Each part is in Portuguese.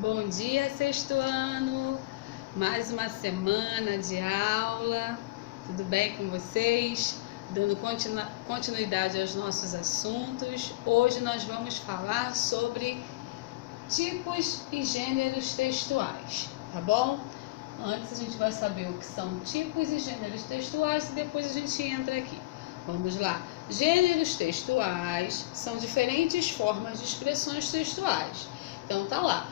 Bom dia, sexto ano! Mais uma semana de aula, tudo bem com vocês? Dando continuidade aos nossos assuntos. Hoje nós vamos falar sobre tipos e gêneros textuais, tá bom? Antes a gente vai saber o que são tipos e gêneros textuais e depois a gente entra aqui. Vamos lá. Gêneros textuais são diferentes formas de expressões textuais. Então tá lá.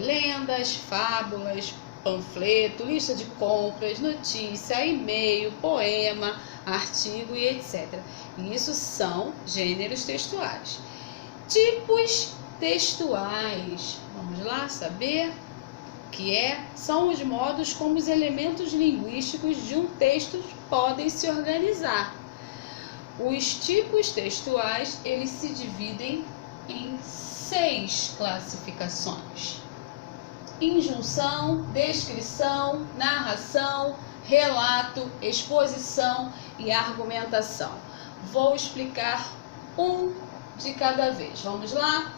Lendas, fábulas, panfleto, lista de compras, notícia, e-mail, poema, artigo e etc. Isso são gêneros textuais. Tipos textuais, vamos lá saber o que são os modos como os elementos linguísticos de um texto podem se organizar. Os tipos textuais, eles se dividem em 6 classificações: injunção, descrição, narração, relato, exposição e argumentação. Vou explicar um de cada vez. Vamos lá?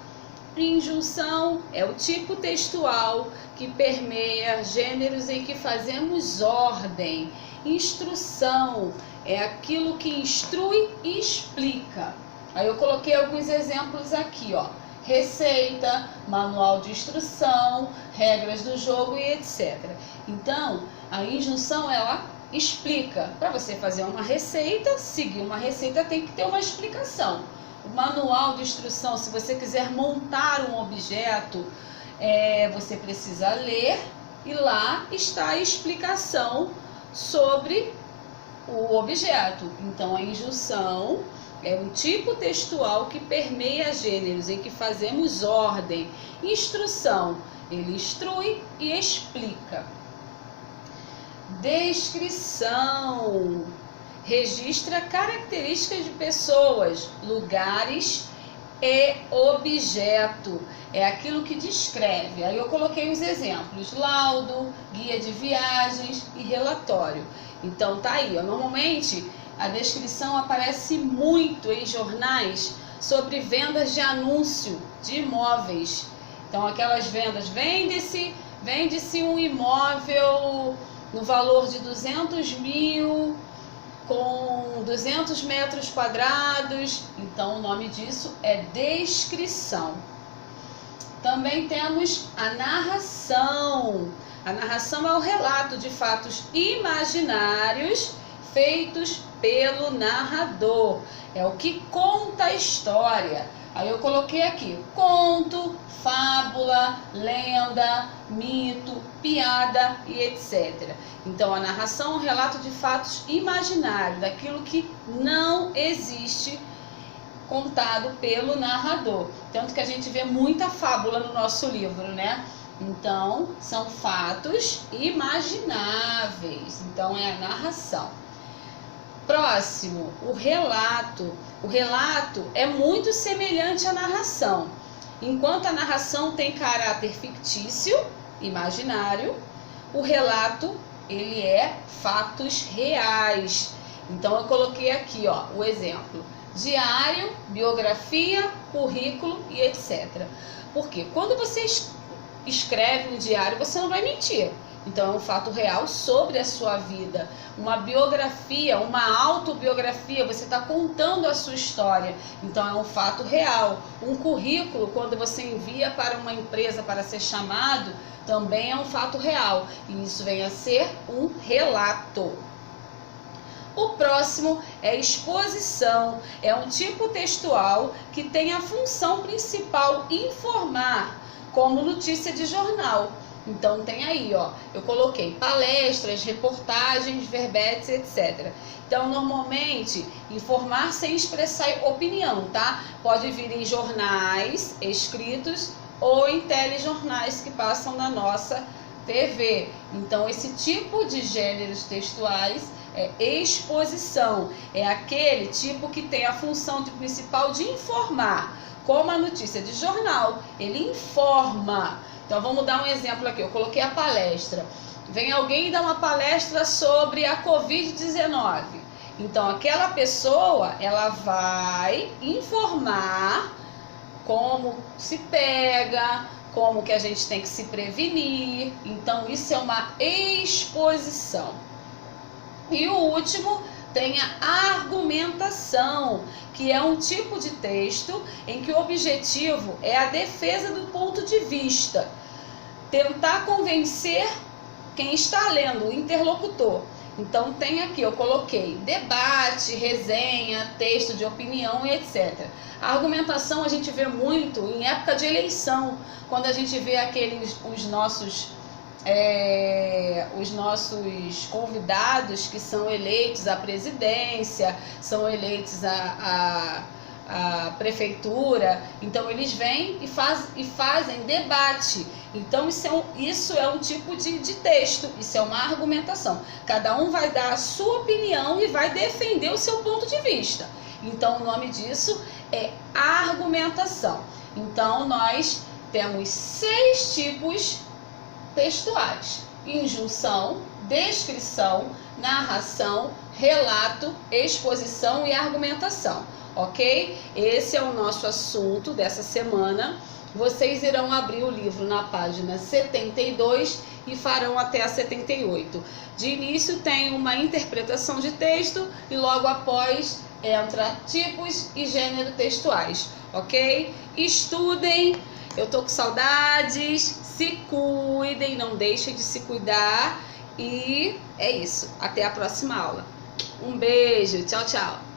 Injunção é o tipo textual que permeia gêneros em que fazemos ordem. Instrução é aquilo que instrui e explica. Aí eu coloquei alguns exemplos aqui, ó. Receita, manual de instrução, regras do jogo e etc. Então, a injunção, ela explica. Para você fazer uma receita, seguir uma receita tem que ter uma explicação. O manual de instrução, se você quiser montar um objeto, você precisa ler e lá está a explicação sobre o objeto. Então, a injunção é um tipo textual que permeia gêneros em que fazemos ordem. Instrução, ele instrui e explica. Descrição registra características de pessoas, lugares e objeto. É aquilo que descreve. Aí eu coloquei os exemplos: laudo, guia de viagens e relatório. Então tá aí, ó. Normalmente a descrição aparece muito em jornais sobre vendas de anúncio de imóveis. Então aquelas vendas, vende-se um imóvel no valor de 200 mil, com 200 metros quadrados. Então o nome disso é descrição. Também temos a narração. A narração é o relato de fatos imaginários feitos pelo narrador. É o que conta a história. Aí eu coloquei aqui conto, fábula, lenda, mito, piada e etc. Então a narração é um relato de fatos imaginários, daquilo que não existe, contado pelo narrador. Tanto que a gente vê muita fábula no nosso livro, né? Então são fatos imagináveis. Então é a narração. Próximo, o relato. O relato é muito semelhante à narração. Enquanto a narração tem caráter fictício, imaginário, o relato, ele é fatos reais. Então eu coloquei aqui, ó, o exemplo: diário, biografia, currículo e etc. Porque quando você escreve um diário, você não vai mentir. Então é um fato real sobre a sua vida. Uma biografia, uma autobiografia, você está contando a sua história. Então é um fato real. Um currículo, quando você envia para uma empresa para ser chamado, também é um fato real. E isso vem a ser um relato. O próximo é exposição. É um tipo textual que tem a função principal informar, como notícia de jornal. Então tem aí, ó, eu coloquei palestras, reportagens, verbetes, etc. Então normalmente informar sem expressar opinião, tá? Pode vir em jornais escritos ou em telejornais que passam na nossa TV. Então esse tipo de gêneros textuais é exposição. É aquele tipo que tem a função principal de informar. Como a notícia de jornal, ele informa. Então vamos dar um exemplo aqui. Eu coloquei a palestra. Vem alguém dar uma palestra sobre a Covid-19. Então aquela pessoa, ela vai informar como se pega, como que a gente tem que se prevenir. Então, isso é uma exposição. E o último tem a argumentação, que é um tipo de texto em que o objetivo é a defesa do ponto de vista, tentar convencer quem está lendo, o interlocutor. Então tem aqui, eu coloquei debate, resenha, texto de opinião e etc. A argumentação a gente vê muito em época de eleição, quando a gente vê os nossos convidados que são eleitos à presidência, são eleitos à prefeitura. Então eles vêm e fazem debate. Então isso é um tipo de texto, isso é uma argumentação. Cada um vai dar a sua opinião e vai defender o seu ponto de vista. Então o nome disso é argumentação. Então nós temos 6 tipos textuais: injunção, descrição, narração, relato, exposição e argumentação. Ok? Esse é o nosso assunto dessa semana. Vocês irão abrir o livro na página 72 e farão até a 78. De início tem uma interpretação de texto e logo após entra tipos e gênero textuais. Ok? Estudem. Eu tô com saudades. Se cuidem, não deixem de se cuidar. E é isso. Até a próxima aula. Um beijo. Tchau, tchau.